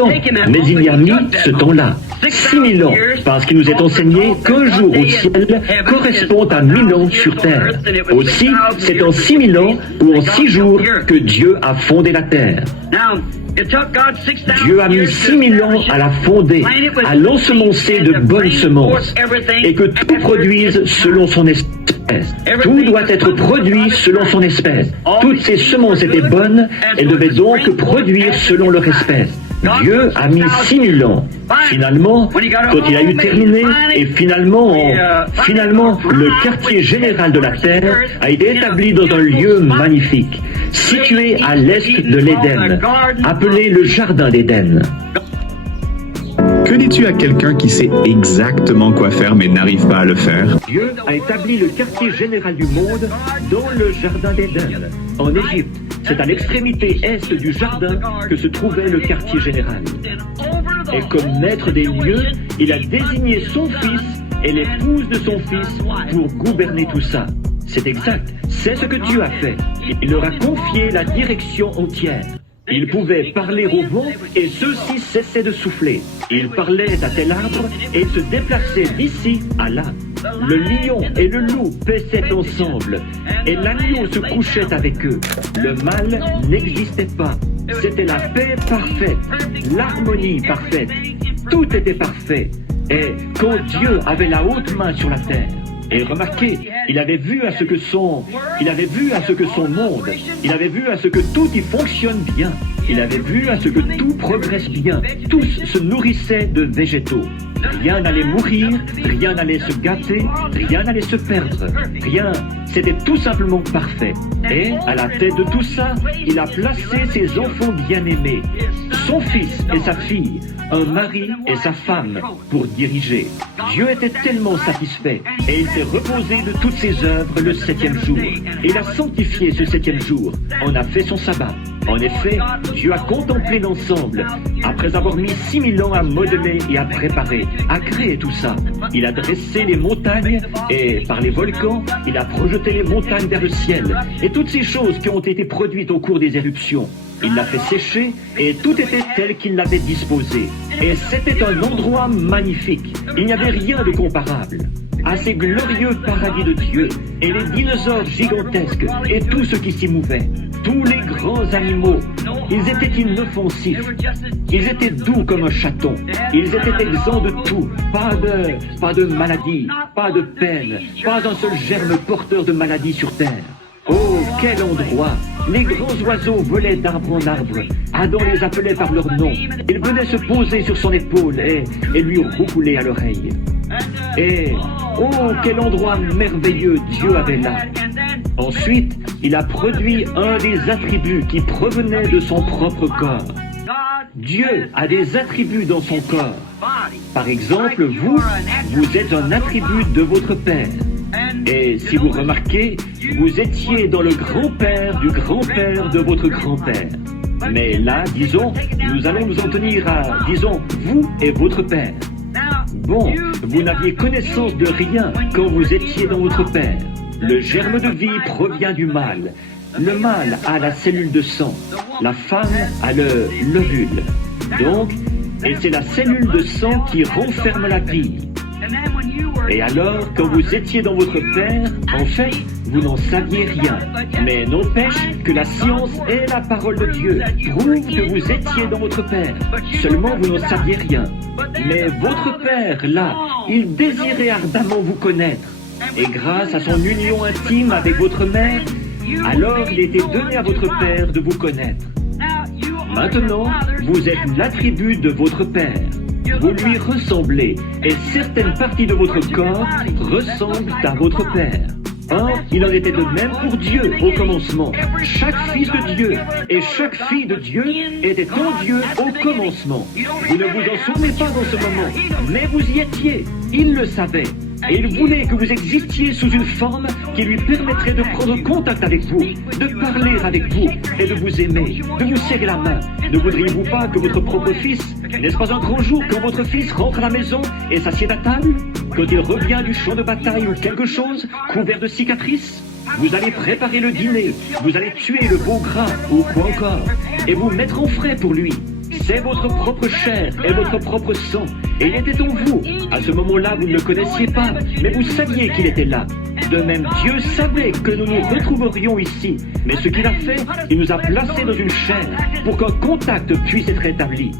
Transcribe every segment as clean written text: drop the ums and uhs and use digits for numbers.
temps, mais il y a mis ce temps-là, 6000 ans, parce qu'il nous est enseigné qu'un jour au ciel correspond à 1000 ans sur terre. Aussi, c'est en 6000 ans ou en 6 jours que Dieu a fondé la terre. Dieu a mis 6000 ans à la fonder, à l'ensemencer de bonnes semences, et que tout produise selon son espèce. Tout doit être produit selon son espèce. Toutes ces semences étaient bonnes, elles devaient donc produire selon leur espèce. Dieu a mis 6000 ans. Finalement, quand il a eu terminé, et finalement, le quartier général de la Terre a été établi dans un lieu magnifique, situé à l'est de l'Éden, appelé le Jardin d'Éden. Que dis-tu à quelqu'un qui sait exactement quoi faire mais n'arrive pas à le faire? Dieu a établi le quartier général du monde dans le Jardin d'Éden, en Égypte. C'est à l'extrémité est du jardin que se trouvait le quartier général. Et comme maître des lieux, il a désigné son fils et l'épouse de son fils pour gouverner tout ça. C'est exact, c'est ce que Dieu a fait. Il leur a confié la direction entière. Il pouvait parler au vent et ceux-ci cessaient de souffler. Il parlait à tel arbre et se déplaçait d'ici à là. Le lion et le loup paissaient ensemble et l'agneau se couchait avec eux. Le mal n'existait pas. C'était la paix parfaite, l'harmonie parfaite. Tout était parfait. Et quand Dieu avait la haute main sur la terre, et remarquez, il avait vu à ce que son monde, il avait vu à ce que tout y fonctionne bien. Il avait vu à ce que tout progresse bien. Tous se nourrissaient de végétaux. Rien n'allait mourir, rien n'allait se gâter, rien n'allait se perdre. Rien, c'était tout simplement parfait. Et, à la tête de tout ça, il a placé ses enfants bien-aimés, son fils et sa fille, un mari et sa femme, pour diriger. Dieu était tellement satisfait, et il s'est reposé de toutes ses œuvres le 7e jour. Il a sanctifié ce 7e jour, en a fait son sabbat. En effet, Dieu a contemplé l'ensemble, après avoir mis 6000 ans à modeler et à préparer, à créer tout ça. Il a dressé les montagnes et, par les volcans, il a projeté les montagnes vers le ciel. Et toutes ces choses qui ont été produites au cours des éruptions. Il l'a fait sécher et tout était tel qu'il l'avait disposé. Et c'était un endroit magnifique. Il n'y avait rien de comparable à ces glorieux paradis de Dieu et les dinosaures gigantesques et tout ce qui s'y mouvait. Tous les grands animaux, ils étaient inoffensifs, ils étaient doux comme un chaton, ils étaient exempts de tout, pas de maladie, pas de peine, pas un seul germe porteur de maladie sur terre. Oh, quel endroit! Les grands oiseaux volaient d'arbre en arbre. Adam les appelait par leur nom. Ils venaient se poser sur son épaule et lui roucouler à l'oreille. Et, oh, quel endroit merveilleux Dieu avait là! Ensuite, il a produit un des attributs qui provenaient de son propre corps. Dieu a des attributs dans son corps. Par exemple, vous êtes un attribut de votre Père. Et si vous remarquez, vous étiez dans le grand-père du grand-père de votre grand-père. Mais là, disons, nous allons nous en tenir à, disons, vous et votre Père. Bon, vous n'aviez connaissance de rien quand vous étiez dans votre Père. Le germe de vie provient du mâle. Le mâle a la cellule de sang. La femme a l'ovule. Donc, et c'est la cellule de sang qui renferme la vie. Et alors, quand vous étiez dans votre Père, en fait, vous n'en saviez rien. Mais n'empêche que la science et la parole de Dieu prouvent que vous étiez dans votre Père. Seulement, vous n'en saviez rien. Mais votre Père, là, il désirait ardemment vous connaître. Et grâce à son union intime avec votre mère, alors il était donné à votre Père de vous connaître. Maintenant, vous êtes l'attribut de votre Père. Vous lui ressemblez, et certaines parties de votre corps ressemblent à votre Père. Or, il en était de même pour Dieu au commencement. Chaque fils de Dieu et chaque fille de Dieu était en Dieu au commencement. Vous ne vous en souvenez pas dans ce moment, mais vous y étiez. Il le savait. Et il voulait que vous existiez sous une forme qui lui permettrait de prendre contact avec vous, de parler avec vous et de vous aimer, de vous serrer la main. Ne voudriez-vous pas que votre propre fils, n'est-ce pas un grand jour quand votre fils rentre à la maison et s'assied à table? Quand il revient du champ de bataille ou quelque chose, couvert de cicatrices? Vous allez préparer le dîner, vous allez tuer le veau gras ou quoi encore, et vous mettre en frais pour lui. C'est votre propre chair et votre propre sang. Et il était en vous. À ce moment-là, vous ne le connaissiez pas, mais vous saviez qu'il était là. De même, Dieu savait que nous nous retrouverions ici. Mais ce qu'il a fait, il nous a placés dans une chair pour qu'un contact puisse être établi.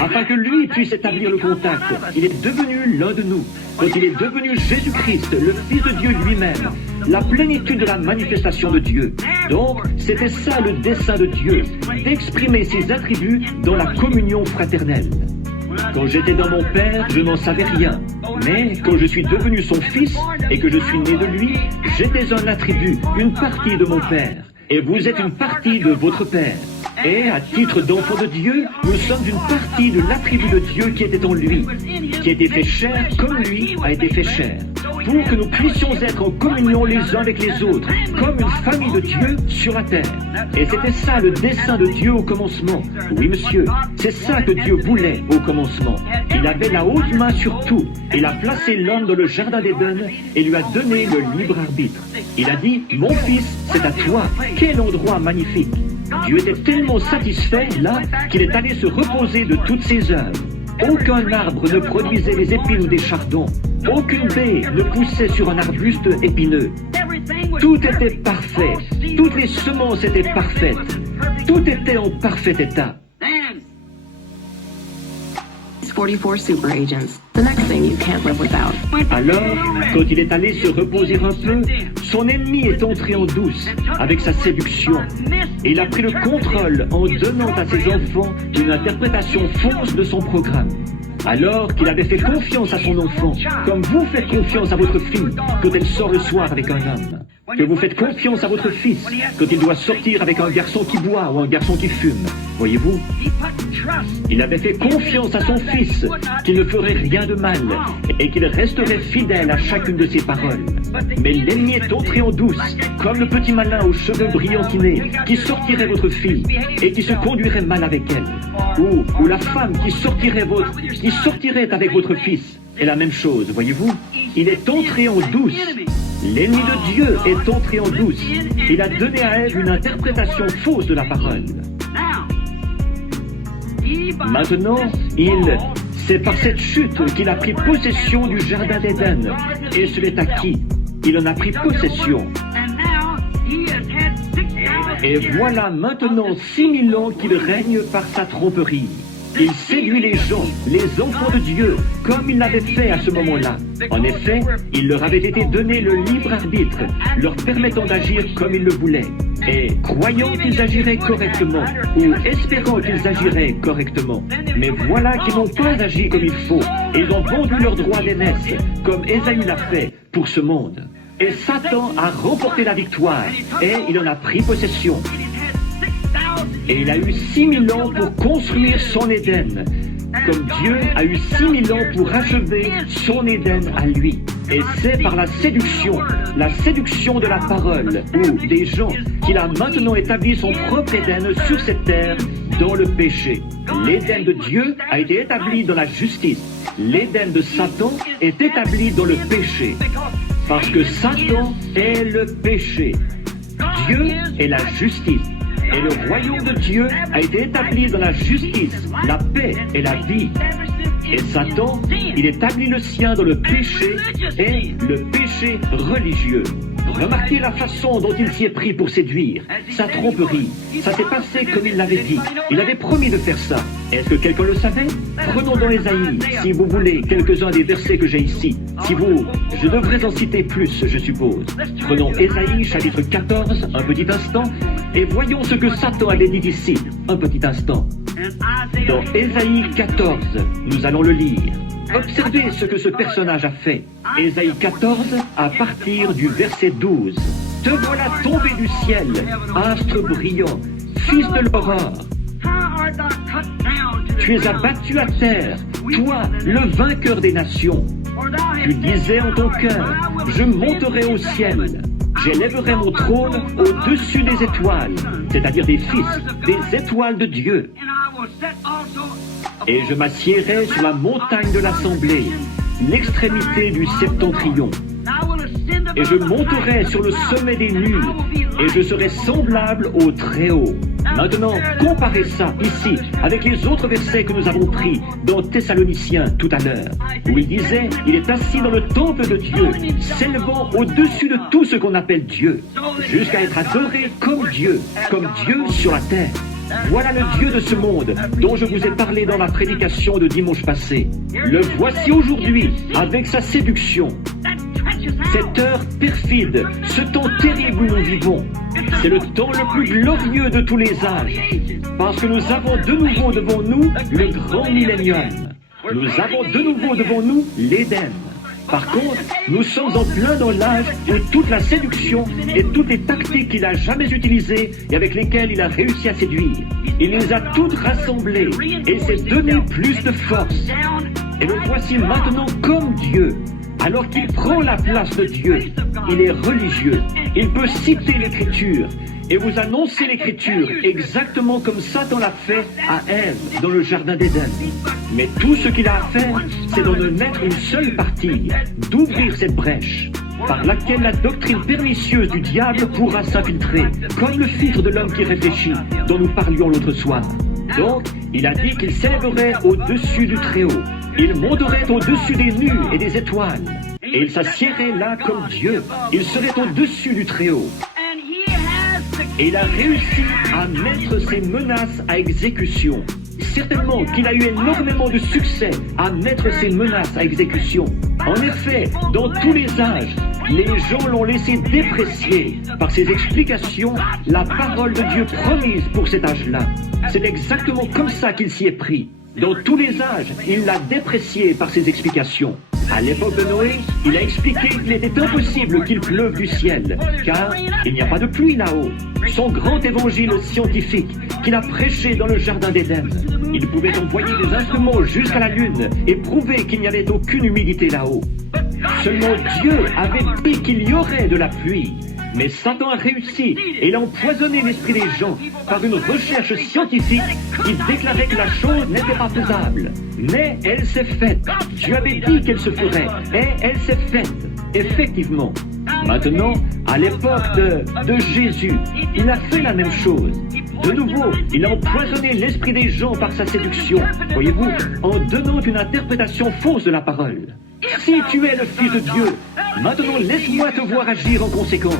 Afin que lui puisse établir le contact, il est devenu l'un de nous. Quand il est devenu Jésus-Christ, le Fils de Dieu lui-même, la plénitude de la manifestation de Dieu. Donc, c'était ça le dessein de Dieu, d'exprimer ses attributs dans la communion fraternelle. Quand j'étais dans mon Père, je n'en savais rien. Mais quand je suis devenu son Fils et que je suis né de lui, j'étais un attribut, une partie de mon Père. Et vous êtes une partie de votre Père. Et à titre d'enfant de Dieu, nous sommes une partie de l'attribut de Dieu qui était en lui, qui a été fait chair comme lui a été fait chair, pour que nous puissions être en communion les uns avec les autres, comme une famille de Dieu sur la terre. Et c'était ça le dessein de Dieu au commencement. Oui, monsieur, c'est ça que Dieu voulait au commencement. Il avait la haute main sur tout. Il a placé l'homme dans le jardin d'Éden et lui a donné le libre arbitre. Il a dit, « Mon fils, c'est à toi. Quel endroit magnifique !» Dieu était tellement satisfait, là, qu'il est allé se reposer de toutes ses œuvres. Aucun arbre ne produisait les épines ou des chardons. Aucune baie ne poussait sur un arbuste épineux. Tout était parfait. Toutes les semences étaient parfaites. Tout était en parfait état. 44 super agents. The next thing you can't live without. Alors, quand il est allé se reposer un peu, son ennemi est entré en douce avec sa séduction. Et il a pris le contrôle en donnant à ses enfants une interprétation fausse de son programme. Alors qu'il avait fait confiance à son enfant, comme vous faites confiance à votre fille quand elle sort le soir avec un homme. Que vous faites confiance à votre fils quand il doit sortir avec un garçon qui boit ou un garçon qui fume. Voyez-vous, il avait fait confiance à son fils qu'il ne ferait rien de mal et qu'il resterait fidèle à chacune de ses paroles. Mais l'ennemi est entré en douce, comme le petit malin aux cheveux brillantinés qui sortirait votre fille et qui se conduirait mal avec elle. Ou la femme qui sortirait avec votre fils. Et la même chose, voyez-vous, il est entré en douce. L'ennemi de Dieu est entré en douce. Il a donné à Ève une interprétation fausse de la parole. Maintenant, c'est par cette chute qu'il a pris possession du jardin d'Éden. Et ce n'est à qui? Il en a pris possession. Et voilà maintenant 6000 ans qu'il règne par sa tromperie. Il séduit les gens, les enfants de Dieu, comme il l'avait fait à ce moment-là. En effet, il leur avait été donné le libre arbitre, leur permettant d'agir comme ils le voulaient. Et croyant qu'ils agiraient correctement, ou espérant qu'ils agiraient correctement. Mais voilà qu'ils n'ont pas agi comme il faut. Ils ont vendu leur droit d'aînesse, comme Ésaü l'a fait pour ce monde. Et Satan a remporté la victoire, et il en a pris possession. Et il a eu 6000 ans pour construire son Éden, comme Dieu a eu 6000 ans pour achever son Éden à lui. Et c'est par la séduction de la parole, ou des gens, qu'il a maintenant établi son propre Éden sur cette terre, dans le péché. L'Éden de Dieu a été établi dans la justice. L'Éden de Satan est établi dans le péché. Parce que Satan est le péché. Dieu est la justice. Et le royaume de Dieu a été établi dans la justice, la paix et la vie. Et Satan, il établit le sien dans le péché et le péché religieux. Remarquez la façon dont il s'y est pris pour séduire, sa tromperie. Ça s'est passé comme il l'avait dit. Il avait promis de faire ça. Est-ce que quelqu'un le savait? Prenons dans Ésaïe, si vous voulez, quelques-uns des versets que j'ai ici. Je devrais en citer plus, je suppose. Prenons Ésaïe, chapitre 14, un petit instant, et voyons ce que Satan avait dit ici, un petit instant. Dans Ésaïe 14, nous allons le lire. Observez ce que ce personnage a fait. Ésaïe 14, à partir du verset 12. Te voilà tombé du ciel, astre brillant, fils de l'aurore. Tu es abattu à terre, toi, le vainqueur des nations. Tu disais en ton cœur, je monterai au ciel. J'élèverai mon trône au-dessus des étoiles, c'est-à-dire des fils, des étoiles de Dieu. Et je m'assiérai sur la montagne de l'assemblée, l'extrémité du septentrion. Et je monterai sur le sommet des murs, et je serai semblable au Très-Haut. Maintenant, comparez ça ici avec les autres versets que nous avons pris dans Thessaloniciens tout à l'heure, où il disait « Il est assis dans le temple de Dieu, s'élevant au-dessus de tout ce qu'on appelle Dieu, jusqu'à être adoré comme Dieu sur la terre. » Voilà le Dieu de ce monde dont je vous ai parlé dans la prédication de dimanche passé. Le voici aujourd'hui avec sa séduction. Cette heure perfide, ce temps terrible où nous vivons, c'est le temps le plus glorieux de tous les âges, parce que nous avons de nouveau devant nous le grand millénium. Nous avons de nouveau devant nous l'Éden. Par contre, nous sommes en plein dans l'âge où toute la séduction et toutes les tactiques qu'il a jamais utilisées et avec lesquelles il a réussi à séduire, il les a toutes rassemblées et s'est donné plus de force. Et le voici maintenant comme Dieu. Alors qu'il prend la place de Dieu, il est religieux, il peut citer l'Écriture et vous annoncer l'Écriture exactement comme Satan l'a fait à Ève dans le Jardin d'Éden. Mais tout ce qu'il a à faire, c'est d'en mettre une seule partie, d'ouvrir cette brèche par laquelle la doctrine pernicieuse du diable pourra s'infiltrer, comme le filtre de l'homme qui réfléchit, dont nous parlions l'autre soir. Donc, il a dit qu'il s'élèverait au-dessus du Très-Haut. Il monterait au-dessus des nues et des étoiles. Et il s'assiérait là comme Dieu. Il serait au-dessus du Très-Haut. Et il a réussi à mettre ses menaces à exécution. Certainement qu'il a eu énormément de succès à mettre ses menaces à exécution. En effet, dans tous les âges, les gens l'ont laissé déprécier par ses explications la parole de Dieu promise pour cet âge-là. C'est exactement comme ça qu'il s'y est pris. Dans tous les âges, il l'a déprécié par ses explications. À l'époque de Noé, il a expliqué qu'il était impossible qu'il pleuve du ciel, car il n'y a pas de pluie là-haut. Son grand évangile scientifique qu'il a prêché dans le Jardin d'Éden, il pouvait envoyer des instruments jusqu'à la Lune et prouver qu'il n'y avait aucune humidité là-haut. Seulement Dieu avait dit qu'il y aurait de la pluie. Mais Satan a réussi et il a empoisonné l'esprit des gens par une recherche scientifique qui déclarait que la chose n'était pas faisable. Mais elle s'est faite. Dieu avait dit qu'elle se ferait et elle s'est faite. Effectivement. Maintenant, à l'époque de Jésus, il a fait la même chose. De nouveau, il a empoisonné l'esprit des gens par sa séduction, voyez-vous, en donnant une interprétation fausse de la parole. Si tu es le Fils de Dieu, maintenant laisse-moi te voir agir en conséquence.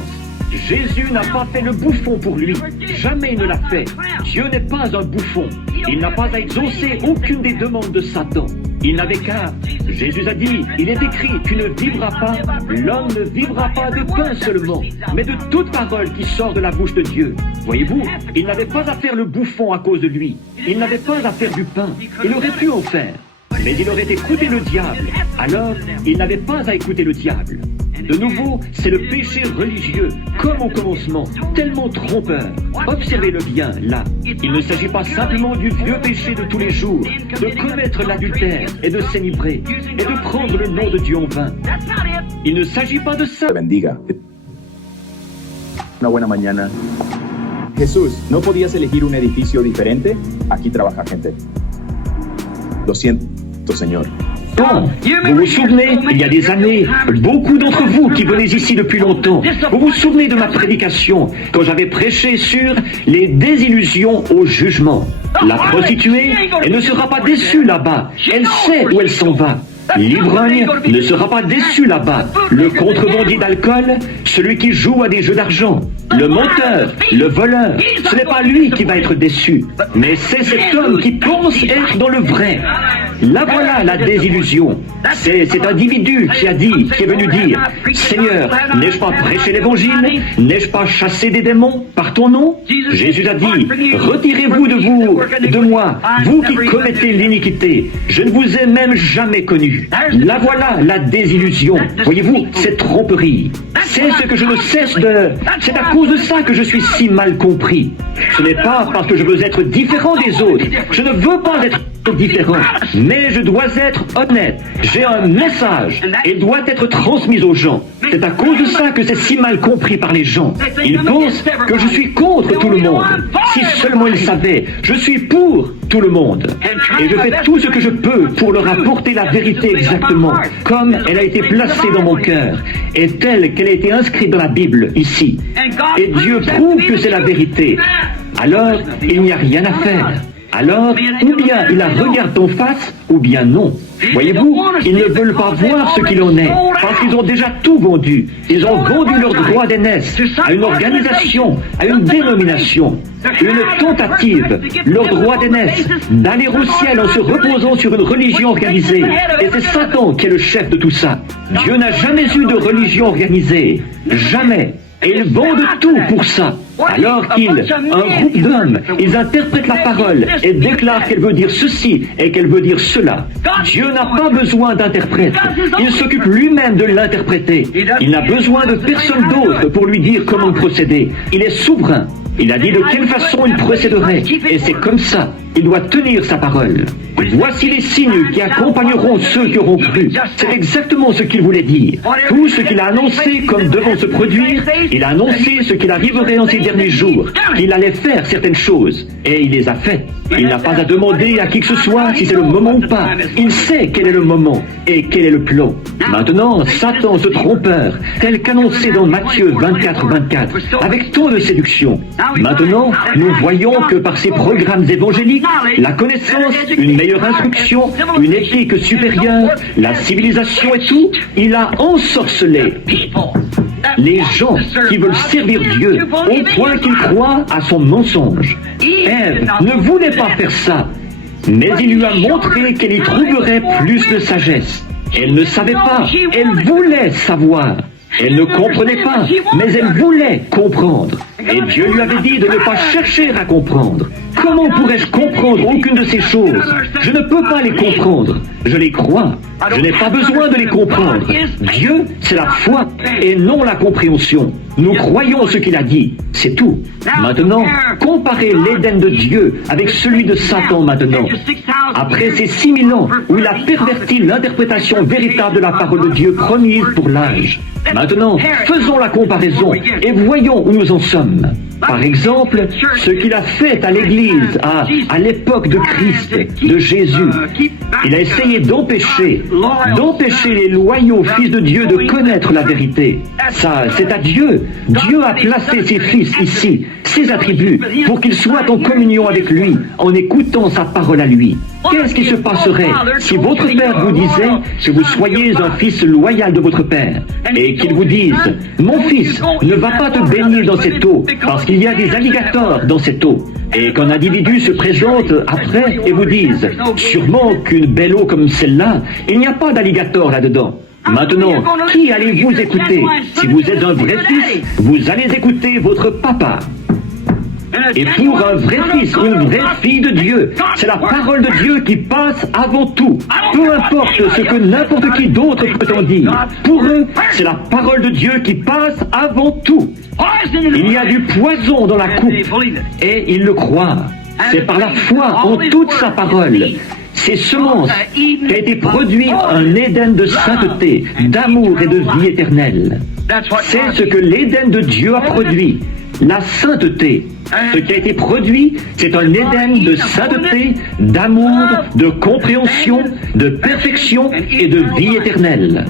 Jésus n'a pas fait le bouffon pour lui. Jamais il ne l'a fait. Dieu n'est pas un bouffon. Il n'a pas à exaucer aucune des demandes de Satan. Il n'avait qu'à. Jésus a dit, il est écrit, tu ne vivras pas, l'homme ne vivra pas de pain seulement, mais de toute parole qui sort de la bouche de Dieu. Voyez-vous, il n'avait pas à faire le bouffon à cause de lui. Il n'avait pas à faire du pain. Il aurait pu en faire. Mais il aurait écouté le diable. Alors, il n'avait pas à écouter le diable. De nouveau, c'est le péché religieux, comme au commencement, tellement trompeur. Observez-le bien, là. Il ne s'agit pas simplement du vieux péché de tous les jours, de commettre l'adultère et de s'énibrer, et de prendre le nom de Dieu en vain. Il ne s'agit pas de ça. Te bendiga. Una buena mañana. Jesús, ¿no podías elegir un edificio diferente? Aquí trabaja gente. Lo siento, Señor. Bon, vous vous souvenez, il y a des années, beaucoup d'entre vous qui venez ici depuis longtemps, vous vous souvenez de ma prédication quand j'avais prêché sur les désillusions au jugement. La prostituée, elle ne sera pas déçue là-bas, elle sait où elle s'en va. L'ivrogne ne sera pas déçu là-bas. Le contrebandier d'alcool, celui qui joue à des jeux d'argent. Le menteur, le voleur, ce n'est pas lui qui va être déçu, mais c'est cet homme qui pense être dans le vrai. Là voilà la désillusion. C'est cet individu qui est venu dire, Seigneur, n'ai-je pas prêché l'évangile? N'ai-je pas chassé des démons par ton nom? Jésus a dit, retirez-vous de moi, vous qui commettez l'iniquité. Je ne vous ai même jamais connu. Là voilà la désillusion. Voyez-vous, cette tromperie. C'est ce que je ne cesse de... C'est à cause de ça que je suis si mal compris. Ce n'est pas parce que je veux être différent des autres. Je ne veux pas être différent. Mais je dois être honnête. J'ai un message. Il doit être transmis aux gens. C'est à cause de ça que c'est si mal compris par les gens. Ils pensent que je suis contre tout le monde. Si seulement ils savaient, je suis pour tout le monde. Et je fais tout ce que je peux pour leur apporter la vérité exactement, comme elle a été placée dans mon cœur, et telle qu'elle a été inscrite dans la Bible, ici. Et Dieu prouve que c'est la vérité. alors il n'y a rien à faire. Alors, ou bien il la regarde en face, ou bien non. Voyez-vous, ils ne veulent pas voir ce qu'il en est, parce qu'ils ont déjà tout vendu. Ils ont vendu leur droit d'aînesse à une organisation, à une dénomination, une tentative, leur droit d'aînesse, d'aller au ciel en se reposant sur une religion organisée. Et c'est Satan qui est le chef de tout ça. Dieu n'a jamais eu de religion organisée. Jamais. Et ils vendent tout pour ça. Alors un groupe d'hommes, ils interprètent la parole et déclarent qu'elle veut dire ceci et qu'elle veut dire cela. Dieu n'a pas besoin d'interprète. Il s'occupe lui-même de l'interpréter. Il n'a besoin de personne d'autre pour lui dire comment procéder. Il est souverain. Il a dit de quelle façon il procéderait. Et c'est comme ça. Il doit tenir sa parole. Voici les signes qui accompagneront ceux qui auront cru. C'est exactement ce qu'il voulait dire. Tout ce qu'il a annoncé comme devant se produire, il a annoncé ce qu'il arriverait en ces derniers jours. Il allait faire certaines choses. Et il les a faites. Il n'a pas à demander à qui que ce soit si c'est le moment ou pas. Il sait quel est le moment et quel est le plan. Maintenant, Satan, ce trompeur, tel qu'annoncé dans Matthieu 24, avec tant de séduction. Maintenant, nous voyons que par ses programmes évangéliques, la connaissance, une meilleure instruction, une éthique supérieure, la civilisation et tout, il a ensorcelé les gens qui veulent servir Dieu au point qu'ils croient à son mensonge. Ève ne voulait pas faire ça, mais il lui a montré qu'elle y trouverait plus de sagesse. Elle ne savait pas, elle voulait savoir. Elle ne comprenait pas, mais elle voulait comprendre. Et Dieu lui avait dit de ne pas chercher à comprendre. Comment pourrais-je comprendre aucune de ces choses? Je ne peux pas les comprendre. Je les crois. Je n'ai pas besoin de les comprendre. Dieu, c'est la foi et non la compréhension. Nous croyons ce qu'il a dit. C'est tout. Maintenant, comparez l'Éden de Dieu avec celui de Satan maintenant. Après ces 6000 ans où il a perverti l'interprétation véritable de la parole de Dieu promise pour l'âge. Maintenant, faisons la comparaison et voyons où nous en sommes. Par exemple, ce qu'il a fait à l'Église à l'époque de Christ, de Jésus. Il a essayé d'empêcher les loyaux fils de Dieu de connaître la vérité. Ça, c'est à Dieu. Dieu a placé ses fils ici, ses attributs, pour qu'ils soient en communion avec lui, en écoutant sa parole à lui. Qu'est-ce qui se passerait si votre père vous disait que vous soyez un fils loyal de votre père et qu'il vous dise « Mon fils, ne va pas te baigner dans cette eau parce qu'il y a des alligators dans cette eau » et qu'un individu se présente après et vous dise « Sûrement qu'une belle eau comme celle-là, il n'y a pas d'alligator là-dedans ». Maintenant, qui allez-vous écouter? Si vous êtes un vrai fils, vous allez écouter votre papa. Et pour un vrai fils ou une vraie fille de Dieu, c'est la parole de Dieu qui passe avant tout. Peu importe ce que n'importe qui d'autre peut en dire. Pour eux, c'est la parole de Dieu qui passe avant tout. Il y a du poison dans la coupe et ils le croient. C'est par la foi en toute sa parole. Ces semences qu'a été produit un Éden de sainteté, d'amour et de vie éternelle. C'est ce que l'Éden de Dieu a produit, la sainteté. Ce qui a été produit, c'est un Éden de sainteté, d'amour, de compréhension, de perfection et de vie éternelle.